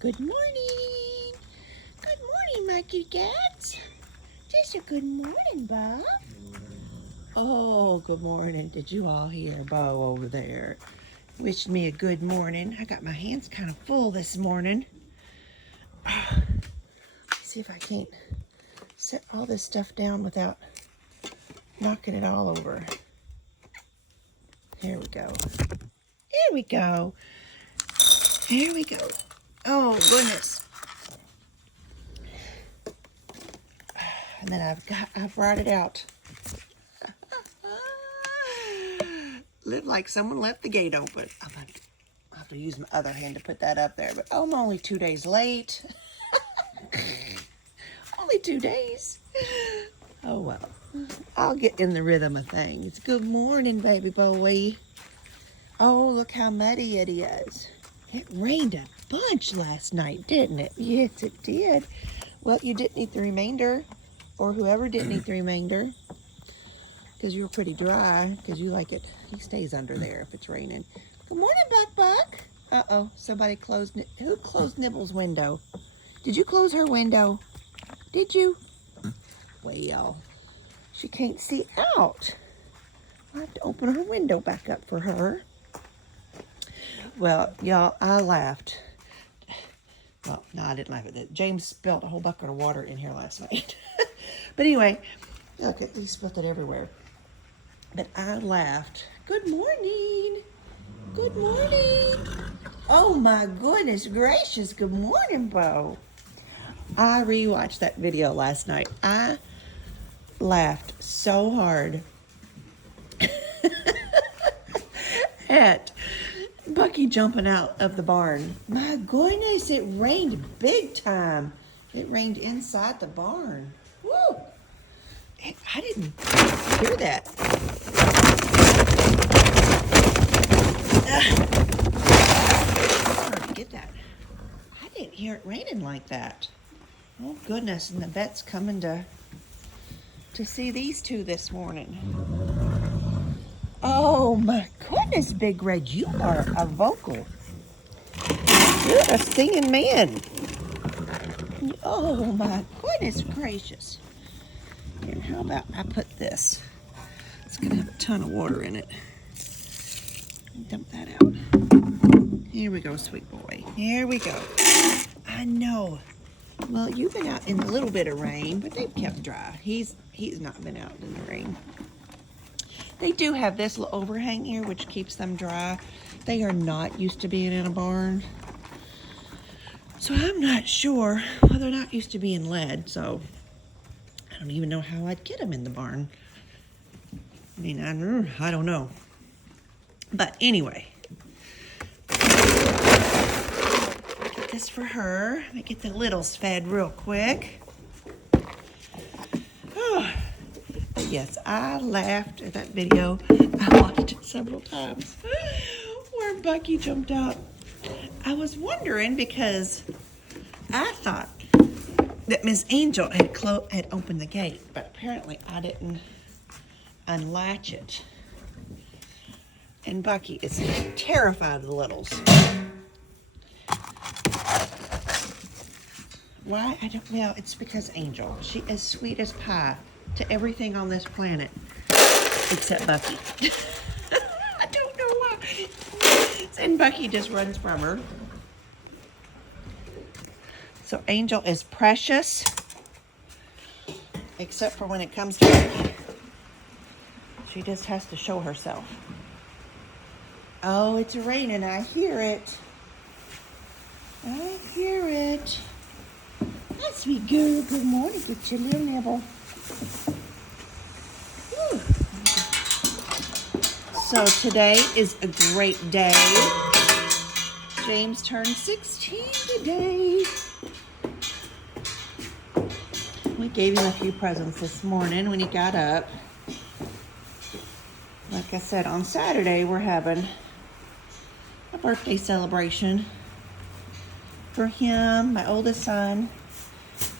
Good morning. Good morning, my cute cats. Just a good morning, Bo. Oh, good morning. Did you all hear Bo over there? Wished me a good morning. I got my hands kind of full this morning. Let's see if I can't set all this stuff down without knocking it all over. Here we go. There we go. Here we go. Oh, goodness. And then I've brought it out. Looked like someone left the gate open. I'll have to use my other hand to put that up there. But I'm only 2 days late. Only 2 days. Oh, well. I'll get in the rhythm of things. Good morning, baby boy. Oh, look how muddy it is. It rained a bunch last night, didn't it? Yes, it did. Well, you didn't eat the remainder, or whoever didn't eat the remainder, because you're pretty dry, because you like it. He stays under there if it's raining. Good morning, Buck. Uh-oh, somebody closed. Who closed Nibble's window? Did you close her window? Did you? Well, she can't see out. I'll have to open her window back up for her. Well, y'all, I laughed. Well, no, I didn't laugh at that. James spilled a whole bucket of water in here last night. But anyway, look, he spilled it everywhere. But I laughed. Good morning. Good morning. Oh my goodness gracious. Good morning, Bo. I rewatched that video last night. I laughed so hard at Bucky jumping out of the barn. My goodness, it rained big time. It rained inside the barn. Woo! I didn't hear that. Hard to get that. I didn't hear it raining like that. Oh goodness, and the vet's coming to see these two this morning. Oh my goodness, Big Red, you are a vocal. You're a singing man. Oh my goodness gracious. Here, how about I put this? It's gonna have a ton of water in it. Dump that out. Here we go, sweet boy. Here we go. I know. Well, you've been out in a little bit of rain, but they've kept dry. He's not been out in the rain. They do have this little overhang here, which keeps them dry. They are not used to being in a barn. So I'm not sure. Well, they're not used to being led, so I don't even know how I'd get them in the barn. I mean, I don't know. But anyway. Get this for her. Let me get the littles fed real quick. Oh. But yes, I laughed at that video. I watched it several times where Bucky jumped out. I was wondering because I thought that Miss Angel had opened the gate, but apparently I didn't unlatch it. And Bucky is terrified of the littles. Why? I don't know. It's because Angel. She is sweet as pie to everything on this planet except Bucky. I don't know why. And Bucky just runs from her. So Angel is precious, except for when it comes to Bucky. She just has to show herself. Oh, it's raining. I hear it. I hear it. Hi, sweet girl. Good morning. Get your little nibble. Whew. So today is a great day. James turned 16 today. We gave him a few presents this morning when he got up. Like I said, on Saturday we're having a birthday celebration for him, my oldest son,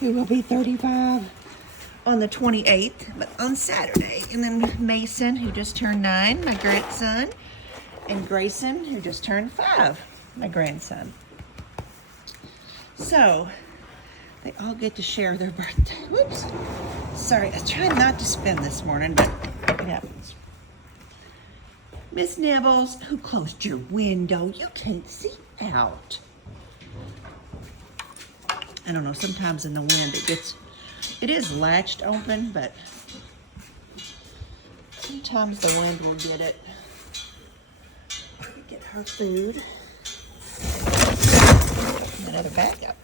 who will be 35 on the 28th, but on Saturday. And then Mason, who just turned 9, my grandson, and Grayson, who just turned 5, my grandson. So they all get to share their birthday. Whoops. Sorry, I tried not to spin this morning, but it happens. Miss Nibbles, who closed your window? You can't see out. I don't know, sometimes in the wind it is latched open, but sometimes the wind will get it. Get her food. Another backup.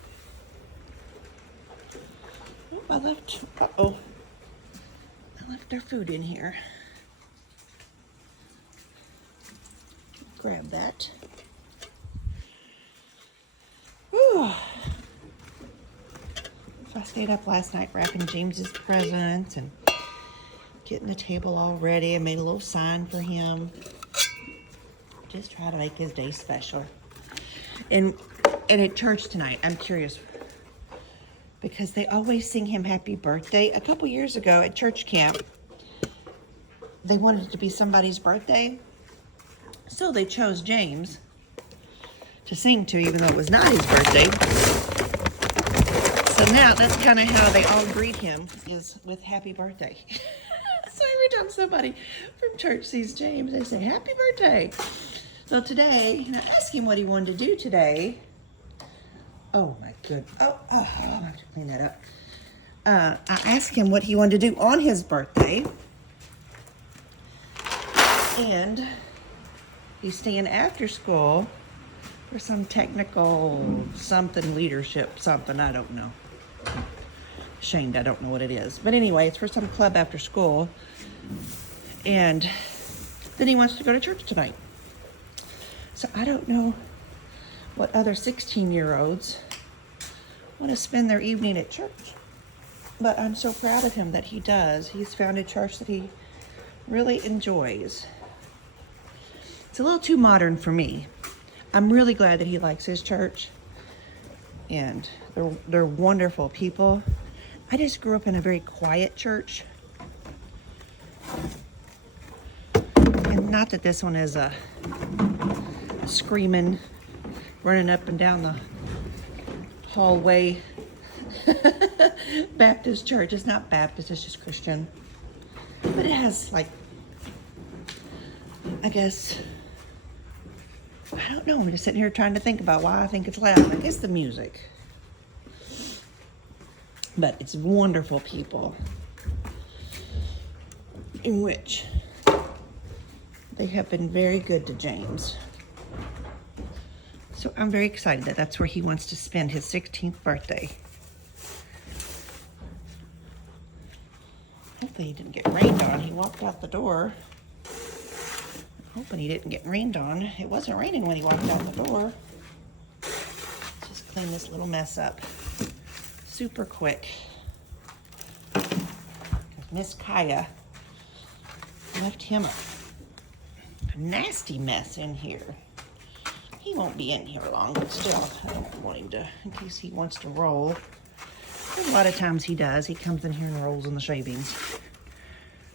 Oh, I left their food in here. Grab that. Whew. So I stayed up last night wrapping James's presents and getting the table all ready. I made a little sign for him. Just try to make his day special. And at church tonight, I'm curious, because they always sing him happy birthday. A couple years ago at church camp, they wanted it to be somebody's birthday. So they chose James to sing to, even though it was not his birthday. So now that's kind of how they all greet him, is with happy birthday. So every time somebody from church sees James, they say, happy birthday. So today, I asked him what he wanted to do today. Oh my goodness. Oh, I have to clean that up. I asked him what he wanted to do on his birthday. And he's staying after school for some technical something, leadership something, I don't know. Ashamed, I don't know what it is. But anyway, it's for some club after school. And then he wants to go to church tonight. So I don't know what other 16-year-olds want to spend their evening at church. But I'm so proud of him that he does. He's found a church that he really enjoys. It's a little too modern for me. I'm really glad that he likes his church. And they're wonderful people. I just grew up in a very quiet church. And not that this one is a screaming, running up and down the hallway Baptist church. It's not Baptist, it's just Christian. But it has, like, I guess, I don't know. I'm just sitting here trying to think about why I think it's loud. I guess the music. But it's wonderful people, in which they have been very good to James. So I'm very excited that that's where he wants to spend his 16th birthday. Hopefully he didn't get rained on. He walked out the door. I'm hoping he didn't get rained on. It wasn't raining when he walked out the door. Let's just clean this little mess up super quick. Miss Kaya left him a nasty mess in here. He won't be in here long, but still, I don't want him to, in case he wants to roll. And a lot of times he does. He comes in here and rolls in the shavings.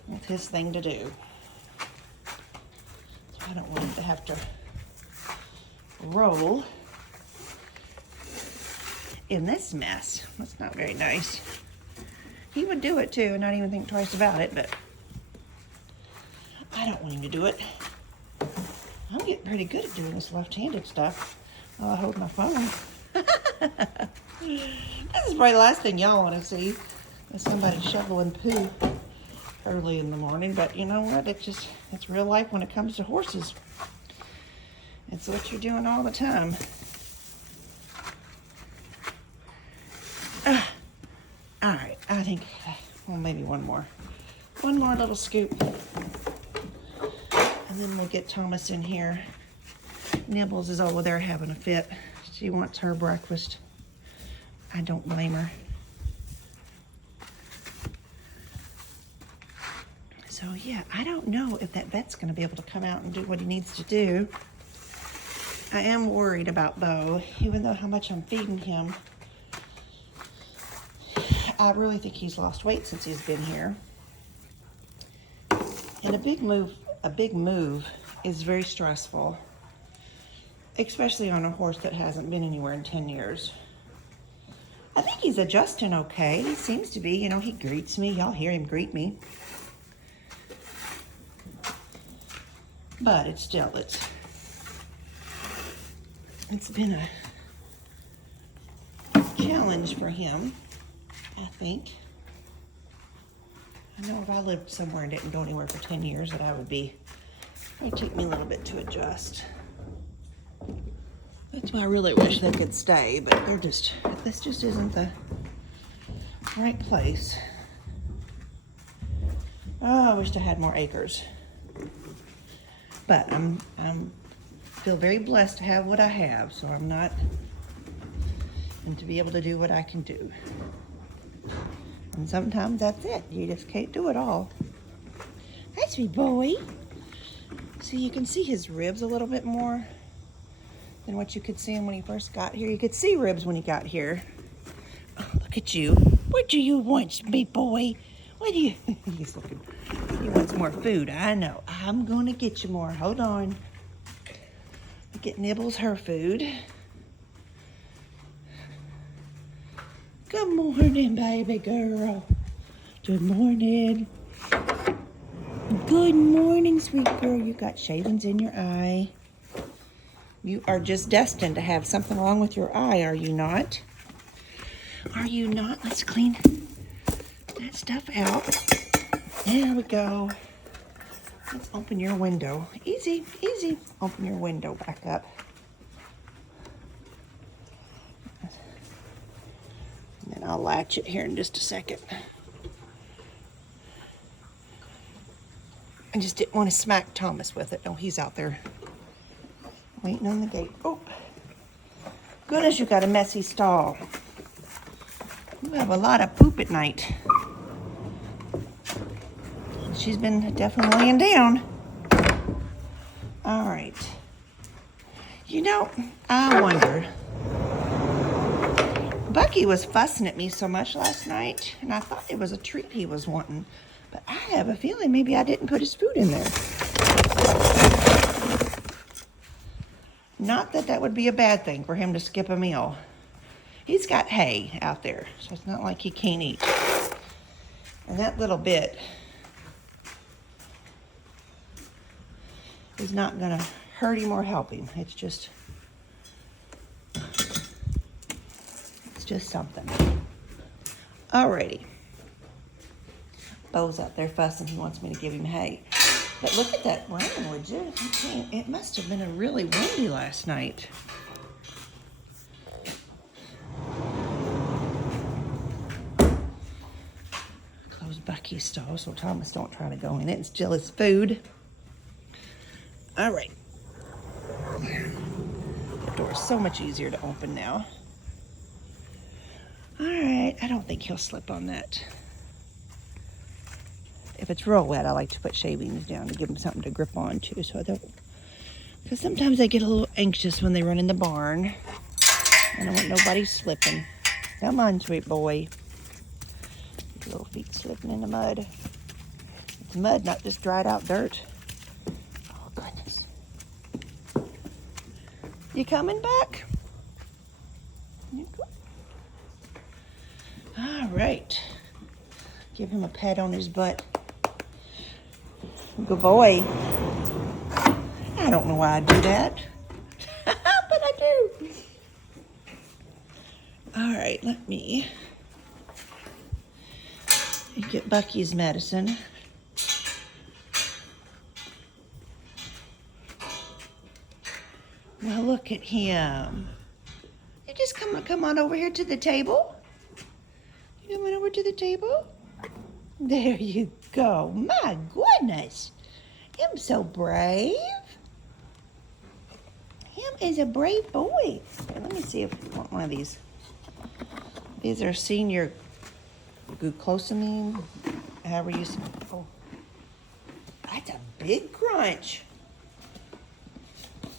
That's his thing to do. So I don't want him to have to roll in this mess. That's not very nice. He would do it too and not even think twice about it, but I don't want him to do it. I'm getting pretty good at doing this left-handed stuff while I hold my phone. This is probably the last thing y'all want to see, is somebody shoveling poo early in the morning. But you know what? It's real life when it comes to horses. It's what you're doing all the time. All right, I think, well, maybe one more little scoop. And then we'll get Thomas in here. Nibbles is over there having a fit. She wants her breakfast. I don't blame her. So yeah, I don't know if that vet's gonna be able to come out and do what he needs to do. I am worried about Bo, even though how much I'm feeding him. I really think he's lost weight since he's been here. And a big move is very stressful, especially on a horse that hasn't been anywhere in 10 years. I think he's adjusting okay. He seems to be, you know, he greets me. Y'all hear him greet me. But it's been a challenge for him, I think. I know if I lived somewhere and didn't go anywhere for 10 years that it would take me a little bit to adjust. That's why I really wish they could stay, but this just isn't the right place. Oh, I wish I had more acres. But I'm feel very blessed to have what I have, so and to be able to do what I can do. And sometimes that's it. You just can't do it all. Hi, sweet boy. See, you can see his ribs a little bit more than what you could see him when he first got here. You could see ribs when he got here. Oh, look at you. What do you want, sweet boy? What do you... He's looking... He wants more food. I know. I'm going to get you more. Hold on. Get Nibbles her food. Good morning, baby girl. Good morning. Good morning, sweet girl. You got shavings in your eye. You are just destined to have something wrong with your eye, are you not? Are you not? Let's clean that stuff out. There we go. Let's open your window. Easy, easy. Open your window back up. And then I'll latch it here in just a second. I just didn't want to smack Thomas with it. Oh, he's out there waiting on the gate. Oh, goodness, you got a messy stall. You have a lot of poop at night. She's been definitely laying down. All right. You know, I wonder. Bucky was fussing at me so much last night, and I thought it was a treat he was wanting. But I have a feeling maybe I didn't put his food in there. Not that that would be a bad thing for him to skip a meal. He's got hay out there, so it's not like he can't eat. And that little bit is not gonna hurt him or help him. It's just something. Alrighty. Bo's out there fussing. He wants me to give him hay. But look at that rain, would you? It must have been a really windy last night. Close Bucky's stall so Thomas don't try to go in it and steal his food. All right. The door's so much easier to open now. All right, I don't think he'll slip on that. If it's real wet, I like to put shavings down to give him something to grip on too, so I don't, because sometimes they get a little anxious when they run in the barn. I don't want nobody slipping. Come on, sweet boy. Your little feet slipping in the mud. It's mud, not just dried out dirt. Oh, goodness. You coming back? All right. Give him a pat on his butt. Good boy. I don't know why I do that, but I do. All right, let me get Bucky's medicine. Well, look at him. You just come on over here to the table. You coming over to the table? There you go. My goodness. Him so brave. Him is a brave boy. Here, let me see if I want one of these. These are senior glucosamine. However you say. Oh, that's a big crunch.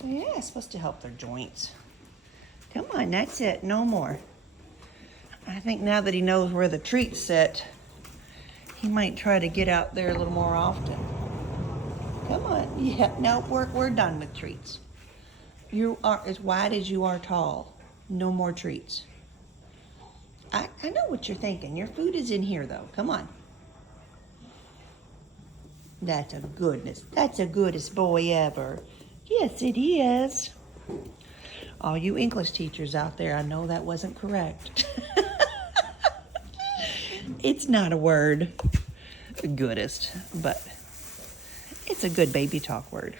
Yeah, it's supposed to help their joints. Come on, that's it. No more. I think now that he knows where the treats sit, he might try to get out there a little more often. Come on. Yeah, no, we're done with treats. You are as wide as you are tall. No more treats. I know what you're thinking. Your food is in here, though. Come on. That's a goodness. That's the goodest boy ever. Yes, it is. All you English teachers out there, I know that wasn't correct. It's not a word, goodest, but it's a good baby talk word.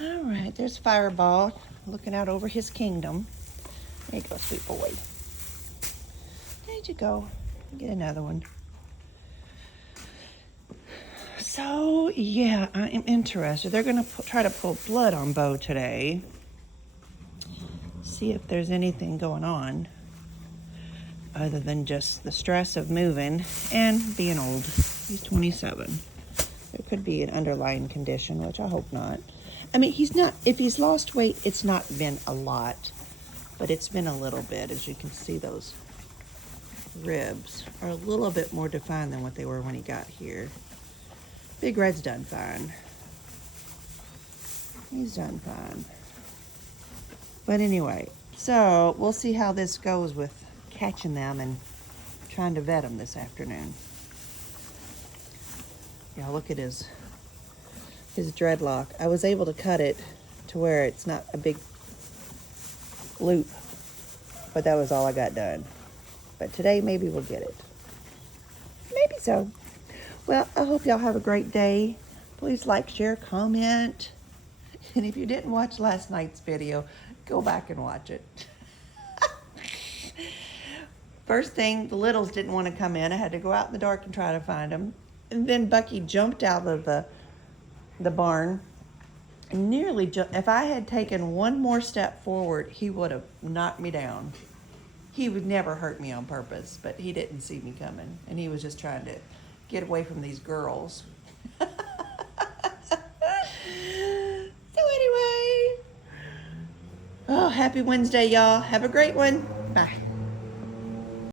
All right, there's Fireball looking out over his kingdom. There you go, sweet boy. There you go. Get another one. So, yeah, I am interested. They're going to try to pull blood on Bo today. See if there's anything going on other than just the stress of moving and being old. He's 27. There could be an underlying condition, which I hope not. I mean, if he's lost weight, it's not been a lot, but it's been a little bit. As you can see, those ribs are a little bit more defined than what they were when he got here. Big Red's done fine. He's done fine. But anyway, so we'll see how this goes with catching them and trying to vet them this afternoon. Yeah, look at his dreadlock. I was able to cut it to where it's not a big loop, but that was all I got done. But today maybe we'll get it. Maybe so. Well, I hope y'all have a great day. Please like, share, comment. And if you didn't watch last night's video, go back and watch it. First thing, the littles didn't want to come in. I had to go out in the dark and try to find them. And then Bucky jumped out of the barn. And if I had taken one more step forward, he would have knocked me down. He would never hurt me on purpose, but he didn't see me coming. And he was just trying to get away from these girls. So anyway, oh, happy Wednesday, y'all. Have a great one. Bye.